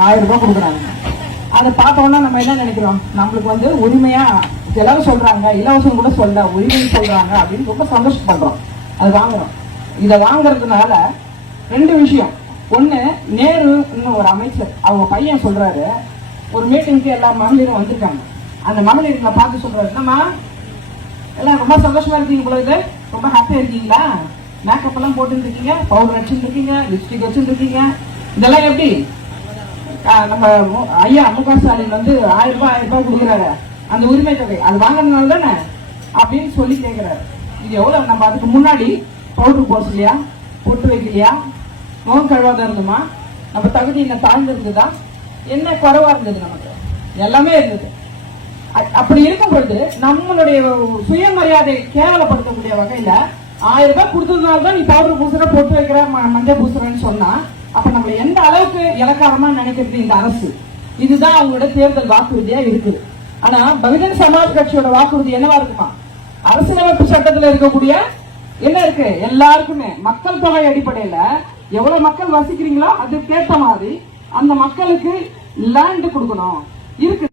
ஆயிரம் ரூபாய் கொடுக்குறாங்க. அதை பார்த்தோன்னா நம்ம என்ன நினைக்கிறோம்? நம்மளுக்கு வந்து உரிமையா எல்லாரும் சொல்றாங்க இலவசம் கூட சொல்ல உரிமை சொல்றாங்க அப்படின்னு ரொம்ப சந்தோஷப்படுறோம். அது வாங்குறோம். இதை வாங்குறதுனால ரெண்டு விஷயம். ஒண்ணு நேரு இன்னும் ஒரு அமைச்சர். அவங்க பையன் சொல்றாரு ஒரு மீட்டிங்க்கு எல்லா மகளிரும் வந்திருக்காங்க. அந்த மகளிர்களை பார்த்து சொல்றாரு என்னம்மா? எல்லாம் ரொம்ப சந்தோஷமா இருக்கீங்க போல இது. ரொம்ப ஹாப்பியா இருக்கீங்களா? மேக்கப் எல்லாம் போட்டுருக்கீங்க பவுடர் வச்சுட்டு இருக்கீங்க லிப்ஸ்டிக் வச்சுட்டு இருக்கீங்க. இதெல்லாம் எப்படி? நம்ம ஐயா முக ஸ்டாலின் வந்து ஆயிரம் ரூபாய் ஆயிரம் ரூபாய் கொடுக்குறாரு. அந்த உரிமை தொகை அது வாங்கினால தானே அப்படின்னு சொல்லி கேட்கிறாரு இது எவ்வளோ நம்ம அதுக்கு முன்னாடி பவுடர் போடலையா? பொட்டு வைக்கலையா? முகம் கழுவாத இருந்தோமா? நம்ம தகுதி என்ன தாழ்ந்து இருந்ததா? என்ன குறைவா இருந்தது நமக்கு? எல்லாமே இருந்தது. அப்படி இருக்கும் பொழுது நம்மளுடைய சுயமரியாதை கேவலப்படுத்தக்கூடிய வகையில ஆயிரம் ரூபாய் கொடுத்ததுனால தான் நீ பவுடர் பூசுற பொட்டு வைக்கிற ம- மஞ்சள் பூசுறன்னு சொன்னா அப்ப நம்மள என்ன அளவுக்கு இலக்காரமா நினைக்கிறது இந்த அரசு இதுதான் அவங்களோட தேர்தல் வாக்குறுதியா இருக்குது. ஆனா பகுஜன் சமாஜ் கட்சியோட வாக்குறுதி என்னவா இருக்குமா? அரசியலமைப்பு சட்டத்துல இருக்கக்கூடிய என்ன இருக்கு? எல்லாருக்குமே மக்கள் தொகை அடிப்படையில எவ்வளவு மக்கள் வசிக்கிறீங்களோ அதுக்கேற்ற மாதிரி அந்த மக்களுக்கு லேண்ட் கொடுக்கணும். இருக்கு.